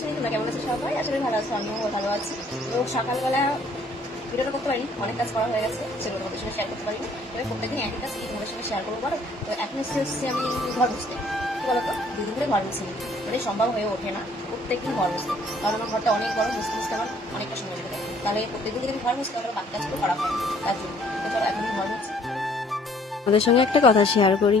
আসলে তোমরা কেমন আছো সবাই? আসলে ভালো আছো, আমিও ভালো আছি। তো সকালবেলা ভিডিওটা করতে পারিনি, অনেক কাজ করা হয়ে গেছে, সেগুলো তোমাদের সঙ্গে শেয়ার করতে পারিনি। এবার প্রত্যেকদিন একই কাজ কি তোমাদের সঙ্গে শেয়ার করবো বলো। তো এখন এসেছি আমি ঘর বুঝতে, কি বলতো, দুদিন ধরে ঘর বুঝিনি, মানে সম্ভব হয়ে ওঠে না প্রত্যেকদিন ঘর বুঝতে, কারণ আমার ঘরটা অনেক বড়, বুঝতে বুঝতে আমার অনেকটা সময় লেগে যায়। তাহলে প্রত্যেকদিন যদি ঘর বুঝতে তাহলে বাকি কাজগুলো করা হয় না, তার জন্য তো চলো এখন ঘর বুঝছি। আমাদের সঙ্গে একটা কথা শেয়ার করি।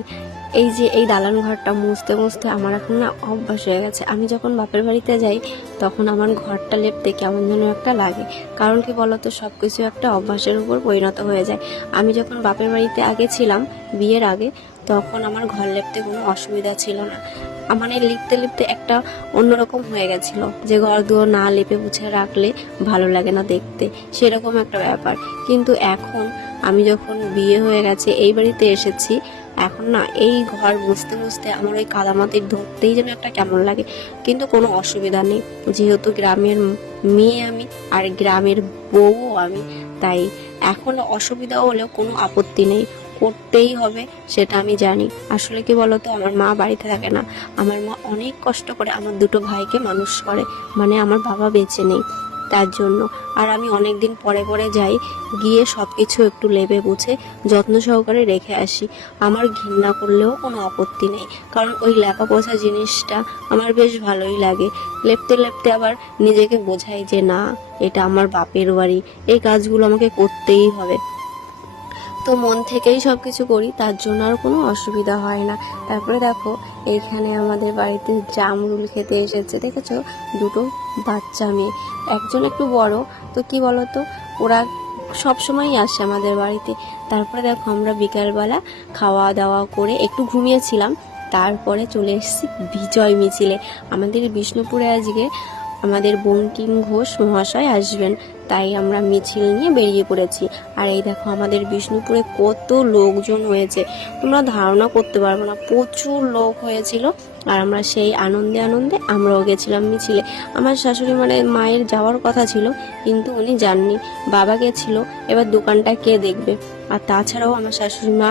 এই যে এই দালান ঘরটা মুছতে মুছতে আমার এখন না অভ্যাস হয়ে গেছে। আমি যখন বাপের বাড়িতে যাই তখন আমার ঘরটা লেপতে কেমন যেন একটা লাগে। কারণ কি বলতো, সব কিছু একটা অভ্যাসের উপর পরিণত হয়ে যায়। আমি যখন বাপের বাড়িতে আগে ছিলাম, বিয়ের আগে, তখন আমার ঘর লেপতে কোনো অসুবিধা ছিল না। মানে লিখতে লিখতে একটা অন্যরকম হয়ে গেছিল, যে ঘর দুয়ার না লেপে মুছে রাখলে ভালো লাগে না দেখতে, সেরকম একটা ব্যাপার। কিন্তু এখন আমি যখন বিয়ে হয়ে গেছে, এই বাড়িতে এসেছি, এখন না এই ঘর মুছতে মুছতে আমার ওই কাদামাটির ধরতেই যেন একটা কেমন লাগে। কিন্তু কোনো অসুবিধা নেই, যেহেতু গ্রামের মেয়ে আমি আর গ্রামের বউও আমি, তাই এখন অসুবিধা হলেও কোনো আপত্তি নেই, করতেই হবে, সেটা আমি জানি। আসলে কি বলতো, আমার মা বাড়িতে থাকে না, আমার মা অনেক কষ্ট করে আমার দুটো ভাইকে মানুষ করে, মানে আমার বাবা বেঁচে নেই, তার জন্য। আর আমি অনেক দিন পরে পরে যাই, গিয়ে সব কিছু একটু লেপে মুছে যত্ন সহকারে রেখে আসি। আমার ঘৃণা করলেও কোনো আপত্তি নেই, কারণ ওই লেপা পোছা জিনিসটা আমার বেশ ভালোই লাগে। লেপতে লেপতে আবার নিজেকে বোঝাই যে না, এটা আমার বাপের বাড়ি, এই কাজগুলো আমাকে করতেই হবে। তো মন থেকেই সব কিছু করি, তার জন্য আর কোনো অসুবিধা হয় না। তারপরে দেখো, এইখানে আমাদের বাড়িতে জামরুল খেতে এসেছে, দেখেছো, দুটো বাচ্চা মেয়ে, একজন একটু বড়, তো কি বলতো, ওরা সব সময়ই আসে আমাদের বাড়িতে। তারপরে দেখো, আমরা বিকালবেলা খাওয়া দাওয়া করে একটু ঘুমিয়েছিলাম, তারপরে চলে এসেছি বিজয় মিছিলে। আমাদের বিষ্ণুপুরে আজকে আমাদের বঙ্কিম ঘোষ মহাশয় আসবেন, তাই আমরা মিছিল নিয়ে বেরিয়ে পড়েছি। আর এই দেখো, আমাদের বিষ্ণুপুরে কত লোকজন হয়েছে, তোমরা ধারণা করতে পারবো না, প্রচুর লোক হয়েছিল। আর আমরা সেই আনন্দে আনন্দে আমরাও গেছিলাম মিছিলে। আমার শাশুড়ি মানে মায়ের যাওয়ার কথা ছিল, কিন্তু উনি যাননি, বাবা গেছিল। এবার দোকানটা কে দেখবে? আর তাছাড়াও আমার শাশুড়ি মা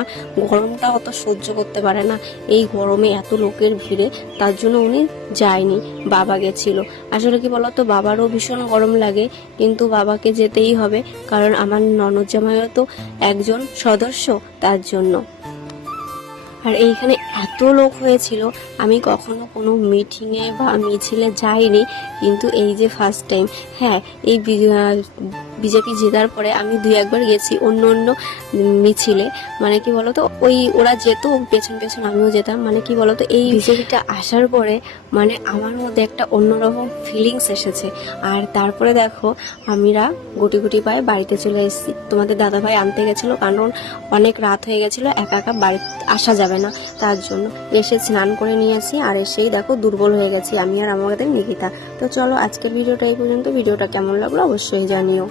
গরমটা অত সহ্য করতে পারে না, এই গরমে এত লোকের ভিড়ে, তার জন্য উনি যায়নি, বাবা গেছিল। আসলে কি বলতো, বাবারও ভীষণ গরম লাগে, কিন্তু বাবাকে যেতেই হবে, কারণ আমার ননদ জামাইও তো একজন সদস্য, তার জন্য। আর এইখানে এত লোক হয়েছিল, আমি কখনো কোনো মিটিংয়ে বা মিছিলে যাইনি, কিন্তু এই যে ফার্স্ট টাইম। হ্যাঁ, এই বিজেপি জেতার পরে আমি দুই একবার গেছি অন্য অন্য মিছিলে। মানে কি বলতো, ওই ওরা যেত পেছন পেছন আমিও যেতাম। মানে কি বলতো, এই বিজেপিটা আসার পরে মানে আমার মধ্যে একটা অন্যরকম ফিলিংস এসেছে। আর তারপরে দেখো, আমরা গুটি গুটি পায়ে বাড়িতে চলে এসেছি। তোমাদের দাদাভাই আনতে গেছিলো, কারণ অনেক রাত হয়ে গেছিলো, একা একা বাড়ি আসা যাবে না, তার জন্য। এসে স্নান করে নিয়েছি, আর এসেই দেখো দুর্বল হয়ে গেছি আমি আর আমাদের নিকিতা। তো চলো, আজকের ভিডিওটা এই পর্যন্ত। ভিডিওটা কেমন লাগলো অবশ্যই জানিও।